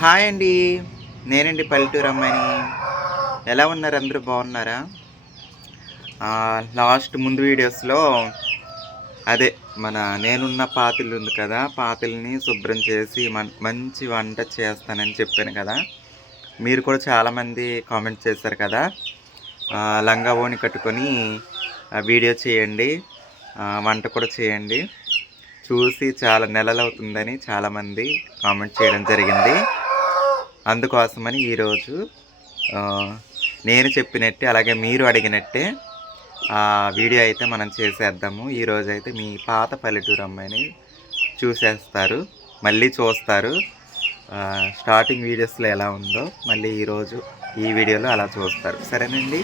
Hi అండి. నేనండి పల్లెటూరు అమ్మాయిని. ఎలా ఉన్నారు? అందరూ బాగున్నారా? లాస్ట్ ముందు వీడియోస్‌లో అదే మన నేనున్న పాతిల్లు ఉంది కదా! పాతిల్ని శుభ్రం చేసి మంచి వంట చేస్తానని చెప్పాను కదా! మీరు కూడా చాలామంది కామెంట్ చేశారు కదా! లంగా ఓణి కట్టుకొని వీడియో చేయండి. వంట కూడా చేయండి. చూసి చాలా నెలలవుతుందని చాలామంది కామెంట్ చేయడం జరిగింది. అందుకోసమని ఈరోజు నేను చెప్పినట్టే అలాగే మీరు అడిగినట్టే వీడియో అయితే మనం చేసేద్దాము. ఈరోజైతే మీ పాత పల్లెటూరు అమ్మాయిని చూసేస్తారు, మళ్ళీ చూస్తారు. స్టార్టింగ్ వీడియోస్లో ఎలా ఉందో మళ్ళీ ఈరోజు ఈ వీడియోలో అలా చూస్తారు. సరేనండి.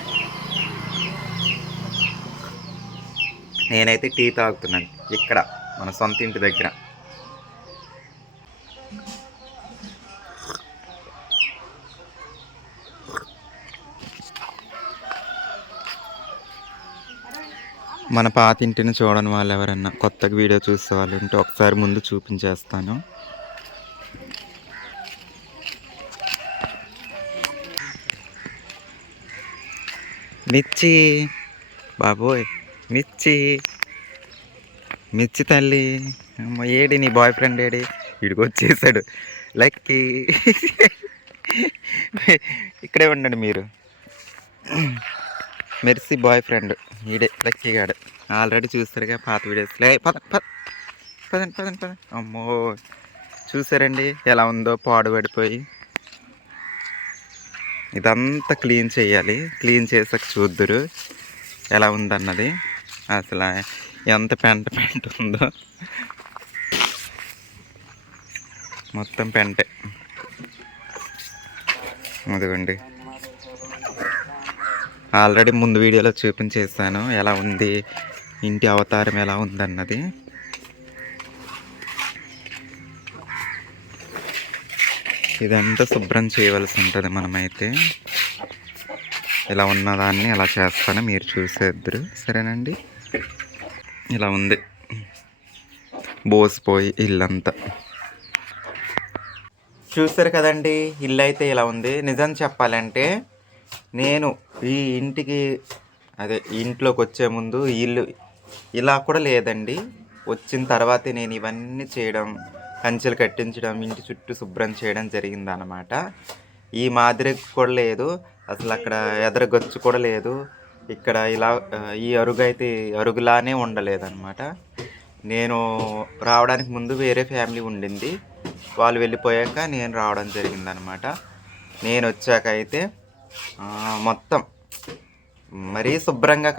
నేనైతే టీ తాగుతున్నాను ఇక్కడ మన సొంత ఇంటి దగ్గర. మన పాత ఇంటిని చూడని వాళ్ళు ఎవరన్నా కొత్తగా వీడియో చూసే వాళ్ళు ఉంటే ఒకసారి ముందు చూపించేస్తాను. మిర్చి బాబోయ్, మిర్చి మిర్చి తల్లి, ఏడి నీ బాయ్ ఫ్రెండ్ ఏడి? వీడికి వచ్చేసాడు లక్కీ. ఇక్కడే ఉండండి మీరు. మెర్సీ బాయ్ ఫ్రెండ్ ఈడే లక్కీ గాడు. ఆల్రెడీ చూస్తారుగా పాత వీడియోస్లో. పదండి పదండి పదండి. అమ్మో, చూసారండి ఎలా ఉందో పాడుపడిపోయి. ఇదంతా క్లీన్ చేయాలి. క్లీన్ చేసాక చూద్దురు ఎలా ఉందన్నది. అసలు ఎంత పెంట ఉందో, మొత్తం పెంటే. అదిగోండి, ఆల్రెడీ ముందు వీడియోలో చూపించేస్తాను ఎలా ఉంది, ఇంటి అవతారం ఎలా ఉందన్నది. ఇదంతా శుభ్రం చేయవలసి ఉంటుంది మనమైతే. ఇలా ఉన్నదాన్ని అలా చేస్తాను, మీరు చూసేద్దరు. సరేనండి. ఇలా ఉంది బోసిపోయి ఇల్లంతా. చూస్తారు కదండి, ఇల్లు అయితే ఇలా ఉంది. నిజం చెప్పాలంటే నేను ఈ ఇంటికి ఇంట్లోకి వచ్చే ముందు ఇల్లు ఇలా కూడా లేదండి. వచ్చిన తర్వాతే నేను ఇవన్నీ చేయడం, కంచెలు కట్టించడం, ఇంటి చుట్టూ శుభ్రం చేయడం జరిగిందనమాట. ఈ మాదిరి కూడా లేదు అసలు. అక్కడ ఎదరగచ్చు కూడా లేదు. ఇక్కడ ఇలా ఈ అరుగు అయితే అరుగులానే ఉండలేదన్నమాట. నేను రావడానికి ముందు వేరే ఫ్యామిలీ ఉండింది. వాళ్ళు వెళ్ళిపోయాక నేను రావడం జరిగిందనమాట. నేను వచ్చాక అయితే మొత్తం మరీ శుభ్రంగా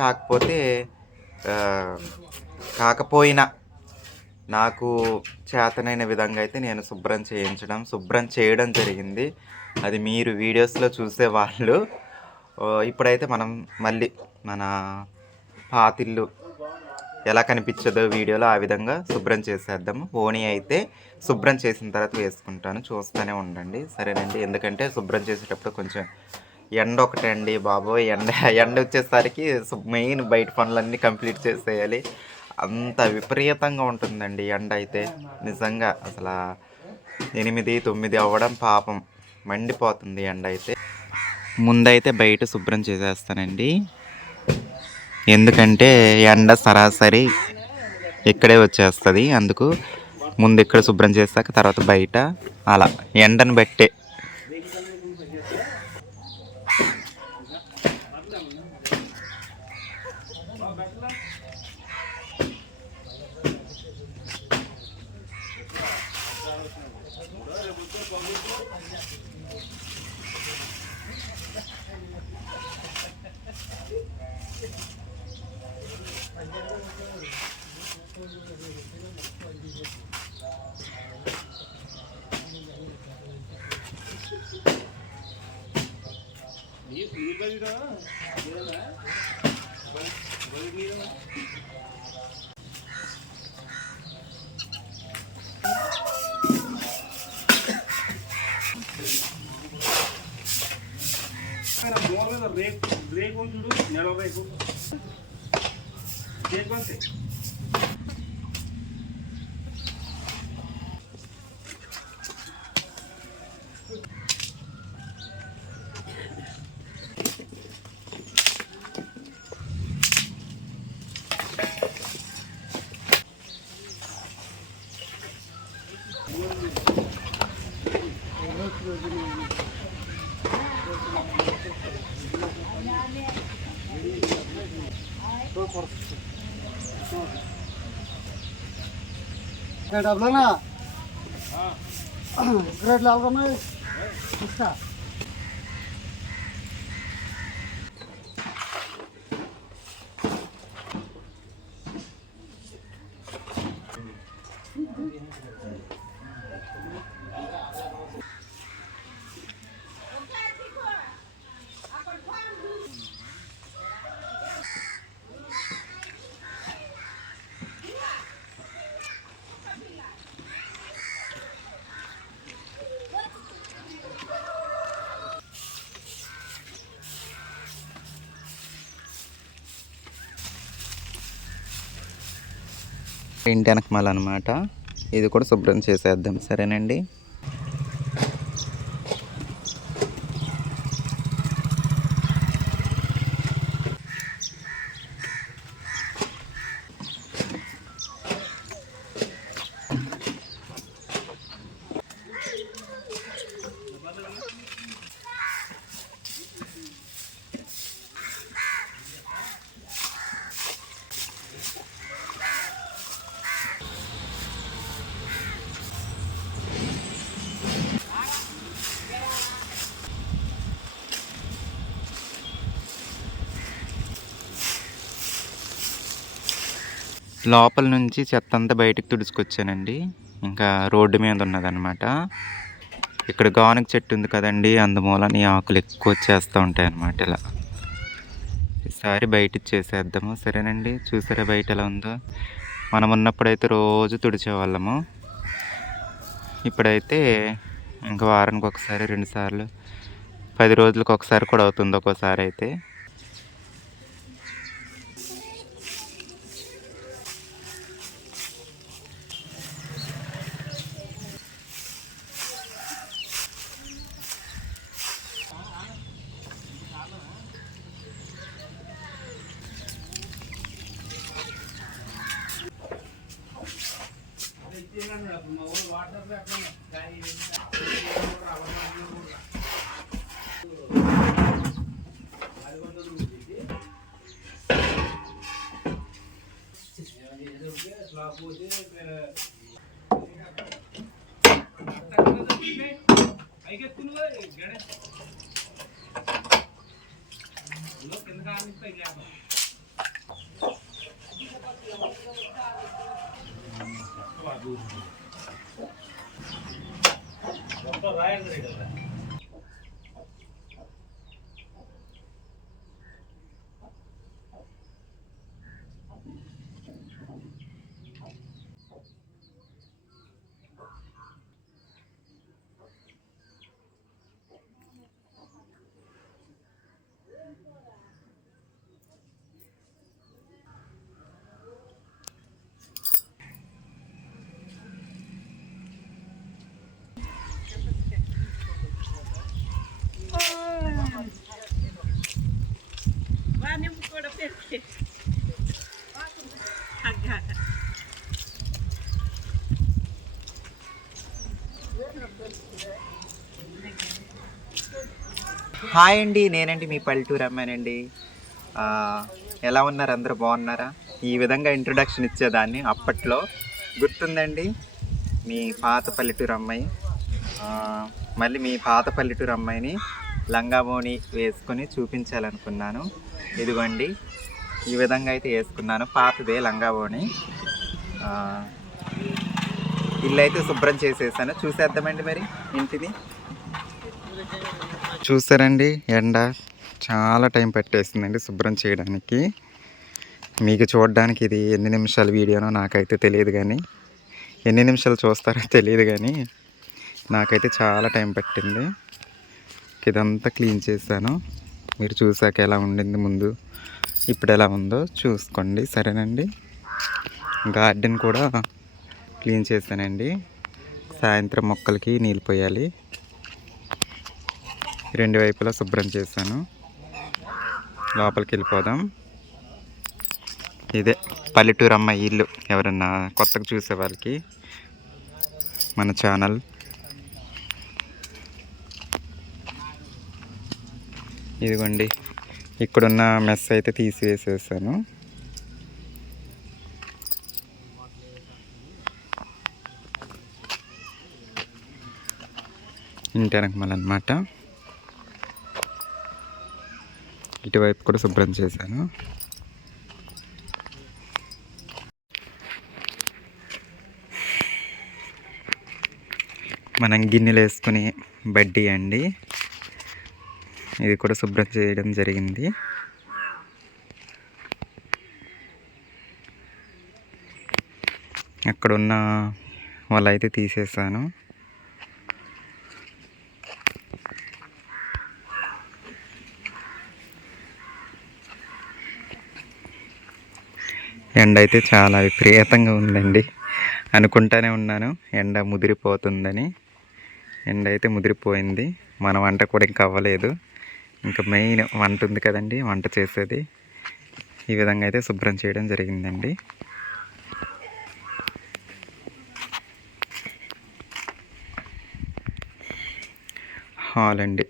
కాకపోయినా నాకు చేతనైన విధంగా అయితే నేను శుభ్రం చేయడం జరిగింది. అది మీరు వీడియోస్లో చూసేవాళ్ళు. ఇప్పుడైతే మనం మళ్ళీ మన పాతిల్లు ఎలా కనిపించదో వీడియోలో ఆ విధంగా శుభ్రం చేసేద్దాము. ఓణి అయితే శుభ్రం చేసిన తర్వాత వేసుకుంటాను, చూస్తూనే ఉండండి. సరేనండి. ఎందుకంటే శుభ్రం చేసేటప్పుడు కొంచెం ఎండ ఒకటే అండి బాబోయ్. ఎండ వచ్చేసరికి మెయిన్ బయట పనులన్నీ కంప్లీట్ చేసేయాలి. అంత విపరీతంగా ఉంటుందండి ఎండ అయితే. నిజంగా అసలు 8, 9 అవ్వడం పాపం, మండిపోతుంది ఎండ అయితే. ముందైతే బయట శుభ్రం చేసేస్తానండి. ఎందుకంటే ఎండ సరాసరి ఇక్కడే వచ్చేస్తుంది. అందుకు ముందు ఇక్కడ శుభ్రం చేస్తాక తర్వాత బయట, అలా ఎండను బట్టే. రేకు చూడు, నెల రేకు అంతే. डबला ना ग्रेट लाल का मैं इसका ఇంటి వెనకమాల అనమాట. ఇది కూడా శుభ్రం చేసేద్దాం, సరేనండి. లోపల నుంచి చెత్త అంతా బయటికి తుడుచుకొచ్చానండి. ఇంకా రోడ్డు మీద ఉన్నదన్నమాట. ఇక్కడ గానుగ చెట్టు ఉంది కదండి, అందుమూలని ఆకులు ఎక్కువ వచ్చేస్తూ ఉంటాయి అన్నమాట. ఇలా ఈసారి బయట ఇచ్చేసేద్దాము, సరేనండి. చూసారా బయట ఎలా ఉందో? మనం ఉన్నప్పుడైతే రోజు తుడిచేవాళ్ళము. ఇప్పుడైతే ఇంకా వారానికి ఒకసారి 2 సార్లు, 10 రోజులకు ఒకసారి కూడా అవుతుంది ఒక్కోసారి అయితే. హాయ్ అండి, నేనండి మీ పల్లెటూరు అమ్మాయినండి. ఎలా ఉన్నారు? అందరూ బాగున్నారా? ఈ విధంగా ఇంట్రొడక్షన్ ఇచ్చేదాన్ని అప్పట్లో, గుర్తుందండి? మీ పాత పల్లెటూరు అమ్మాయి. మళ్ళీ మీ పాత పల్లెటూరు అమ్మాయిని లంగావోణి వేసుకొని చూపించాలనుకున్నాను. ఇదిగోండి, ఈ విధంగా అయితే వేసుకున్నాను. పాతదే లంగావోణి. ఇల్లు అయితే శుభ్రం చేసేసాను. చూసేద్దామండి మరి ఇంటిని. చూసారండి, ఎండ చాలా టైం పట్టేస్తుందండి శుభ్రం చేయడానికి. మీకు చూడడానికి ఇది ఎన్ని నిమిషాల వీడియోనో నాకైతే తెలియదు, కానీ ఎన్ని నిమిషాలు చూస్తారో తెలియదు, కానీ నాకైతే చాలా టైం పట్టింది. ఇదంతా క్లీన్ చేశాను. మీరు చూసాక ఎలా ఉండింది ముందు, ఇప్పుడు ఎలా ఉందో చూసుకోండి, సరేనండి. గార్డెన్ కూడా క్లీన్ చేశానండి. సాయంత్రం మొక్కలకి నీళ్ళు పోయాలి. 2 వైపులా శుభ్రం చేశాను. లోపలికి వెళ్ళిపోదాం. ఇదే పల్లెటూరు అమ్మాయి ఇల్లు. ఎవరన్నా కొత్తగా చూసే వాళ్ళకి మన ఛానల్. ఇదిగోండి, ఇక్కడున్న మెస్ అయితే తీసివేసేసాను. ఇంటి వెనకమాల అనమాట. ఇటువైపు కూడా శుభ్రం చేశాను. మనం గిన్నెలు వేసుకుని బడ్డీ అండి, ఇది కూడా శుభ్రం చేయడం జరిగింది. అక్కడున్న వాళ్ళైతే తీసేసాను. ఎండ అయితే చాలా విపరీతంగా ఉందండి. అనుకుంటానే ఉన్నాను ఎండ ముదిరిపోతుందని. ఎండ అయితే ముదిరిపోయింది. మన వంట కూడా ఇంకా అవ్వలేదు. ఇంకా మెయిన్ వంట ఉంది కదండి, వంట చేసేది. ఈ విధంగా అయితే శుభ్రం చేయడం జరిగిందండి. హాల్ అండి.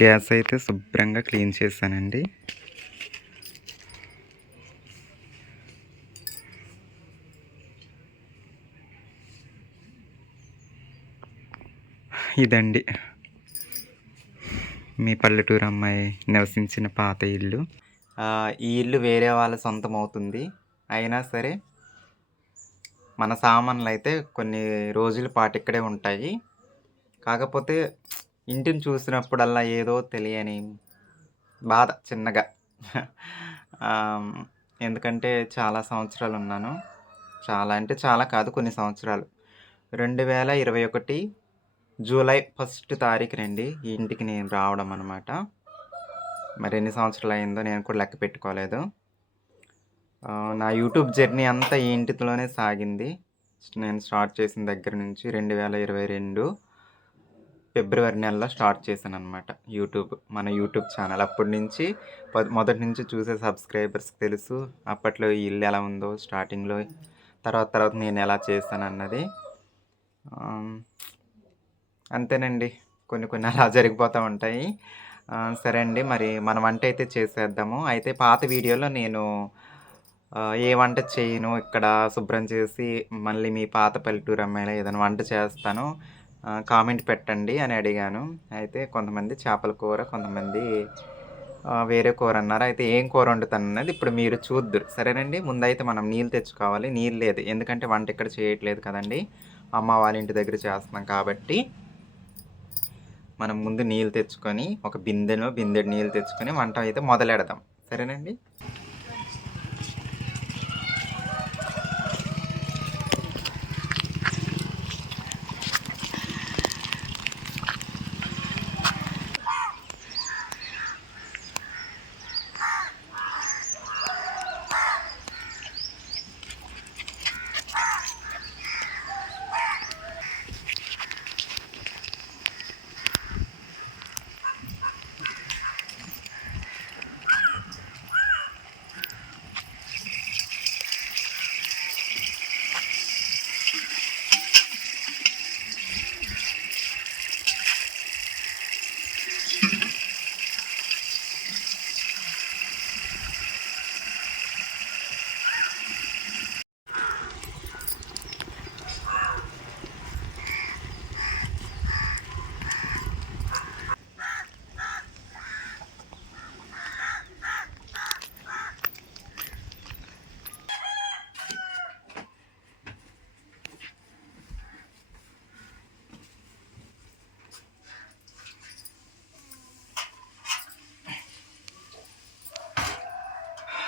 గ్యాస్ అయితే శుభ్రంగా క్లీన్ చేశానండి. ఇదండి మీ పల్లెటూరు అమ్మాయి నివసించిన పాత ఇల్లు. ఈ ఇల్లు వేరే వాళ్ళ సొంతం అవుతుంది. అయినా సరే మన సామాన్లు అయితే కొన్ని రోజుల పాటు ఇక్కడే ఉంటాయి. కాకపోతే ఇంటిని చూసినప్పుడల్లా ఏదో తెలియని బాధ చిన్నగా. ఎందుకంటే చాలా సంవత్సరాలు ఉన్నాను. చాలా అంటే చాలా కాదు, కొన్ని సంవత్సరాలు. 2021 జూలై 1 తారీఖునండి ఈ ఇంటికి నేను రావడం అనమాట. మరి ఎన్ని సంవత్సరాలు అయిందో నేను కూడా లెక్క పెట్టుకోలేదు. నా యూట్యూబ్ జర్నీ అంతా ఈ ఇంటితోనే సాగింది. నేను స్టార్ట్ చేసిన దగ్గర నుంచి 2022 ఫిబ్రవరి నెలలో స్టార్ట్ చేశాను అనమాట మన యూట్యూబ్ ఛానల్. అప్పటి నుంచి మొదటి నుంచి చూసే సబ్స్క్రైబర్స్కి తెలుసు అప్పట్లో ఈ ఇల్లు ఎలా ఉందో స్టార్టింగ్లో. తర్వాత నేను ఎలా చేశాను అన్నది. అంతేనండి, కొన్ని అలా జరిగిపోతూ ఉంటాయి. సరే అండి, మరి మన వంట అయితే చేసేద్దాము. అయితే పాత వీడియోలో నేను ఏ వంట చేయను, ఇక్కడ శుభ్రం చేసి మళ్ళీ మీ పాత పల్లెటూరు అమ్మాయిలో ఏదైనా వంట చేస్తాను, కామెంట్ పెట్టండి అని అడిగాను. అయితే కొంతమంది చేపల కూర, కొంతమంది వేరే కూర అన్నారు. అయితే ఏం కూర వండుతాను అన్నది ఇప్పుడు మీరు చూద్దురు. సరేనండి, ముందైతే మనం నీళ్ళు తెచ్చుకోవాలి. నీళ్ళు లేదు, ఎందుకంటే వంట ఇక్కడ చేయట్లేదు కదండి, అమ్మ వాళ్ళ ఇంటి దగ్గర చేస్తున్నాం కాబట్టి. మనం ముందు నీళ్ళు తెచ్చుకొని ఒక బిందెడు నీళ్ళు తెచ్చుకొని వంట అయితే మొదలెడదాం. సరేనండి.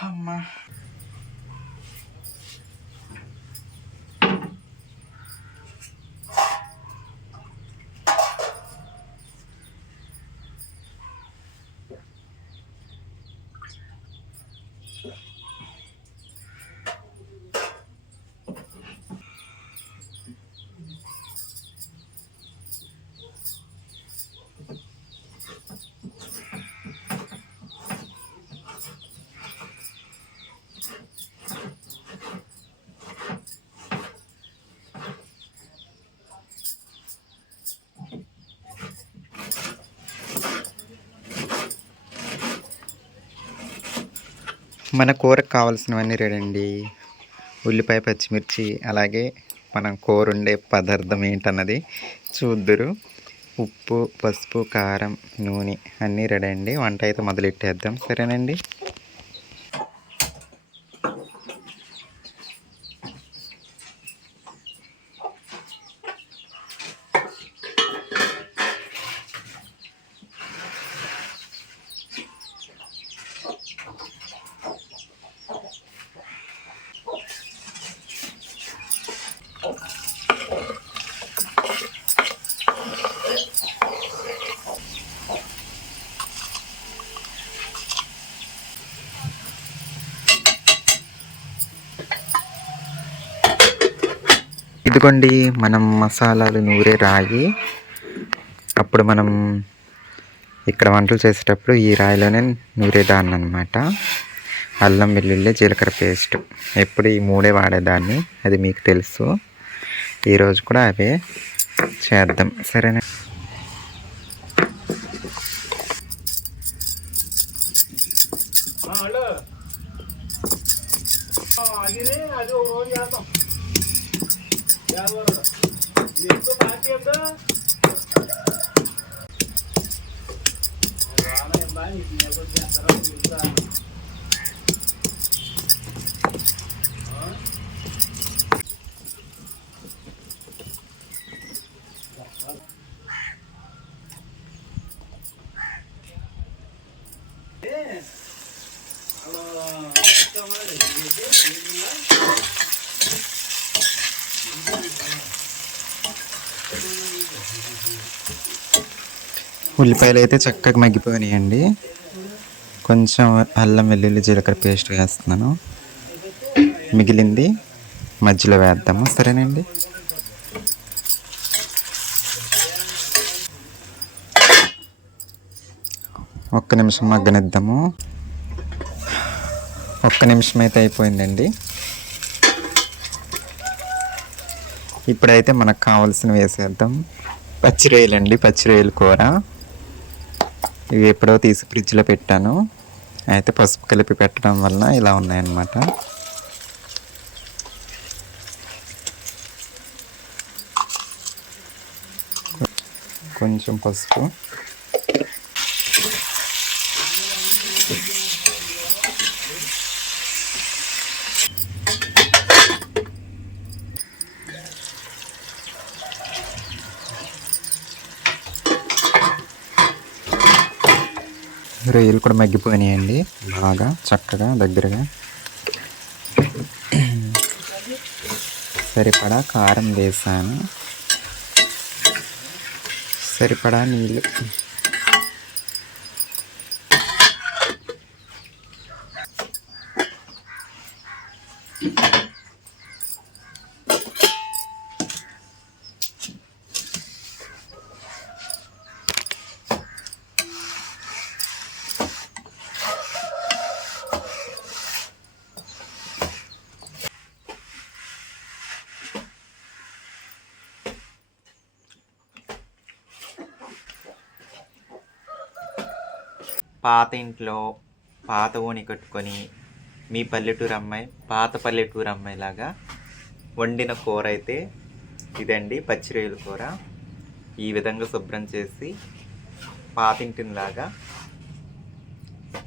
అమ్మా, మన కూరకు కావాల్సినవన్నీ రెడీ అండి. ఉల్లిపాయ, పచ్చిమిర్చి, అలాగే మనం కూర వండే పదార్థం ఏంటన్నది చూద్దురు. ఉప్పు, పసుపు, కారం, నూనె అన్నీ రెడీ అండి. వంట అయితే మొదలెట్టేద్దాం. సరేనండి. ఇదిగోండి మనం మసాలాలు నూరే రాయి. అప్పుడు మనం ఇక్కడ వంటలు చేసేటప్పుడు ఈ రాయిలోనే నూరేదాన్ని అనమాట. అల్లం, వెల్లుల్లి, జీలకర్ర పేస్ట్ ఎప్పుడు ఈ మూడే వాడేదాన్ని, అది మీకు తెలుసు. ఈరోజు కూడా అవే చేద్దాం. సరేనా? హలో అది అది ఒక రోజు చేద్దాం. ఎక్కువ పార్టీ వద్దా చేస్తారా? ఉల్లిపాయలు అయితే చక్కగా మగ్గిపోయినాయండి. కొంచెం అల్లం, వెల్లుల్లి, జీలకర్ర పేస్ట్ వేస్తున్నాను. మిగిలింది మధ్యలో వేద్దాము. సరేనండి. ఒక్క నిమిషం మగ్గనిద్దాము. ఒక్క నిమిషం అయితే అయిపోయిందండి. ఇప్పుడైతే మనకు కావాల్సినవి వేసేద్దాం. పచ్చిరొయ్యలు అండి, పచ్చిరొయ్యల కూర. ఇవి ఎప్పుడో తీసి ఫ్రిడ్జ్లో పెట్టాను. అయితే పసుపు కలిపి పెట్టడం వలన ఇలా ఉన్నాయన్నమాట. కొంచెం పసుపు, రొయ్యలు కూడా మగ్గిపోయినాయండి బాగా చక్కగా దగ్గరగా. సరిపడా కారం వేసాను, సరిపడా నీళ్ళు. పాత ఇంట్లో పాత ఓని కట్టుకొని మీ పల్లెటూరు అమ్మాయి, పాత పల్లెటూరు అమ్మాయి లాగా వండిన కూర అయితే ఇదండి, పచ్చిరొయ్యల కూర. ఈ విధంగా శుభ్రం చేసి పాతింటిలాగా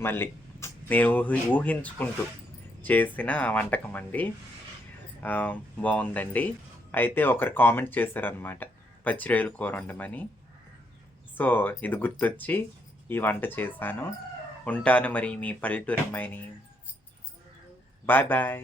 మళ్ళీ నేను ఊహించుకుంటూ చేసిన వంటకం అండి. బాగుందండి. అయితే ఒకరు కామెంట్ చేశారనమాట పచ్చిరొయ్యల కూర వండమని. సో ఇది గుర్తొచ్చి ఈ వంట చేశాను. ఉంటాను మరి, మీ పల్లెటూరు అమ్మాయిని. Bye bye.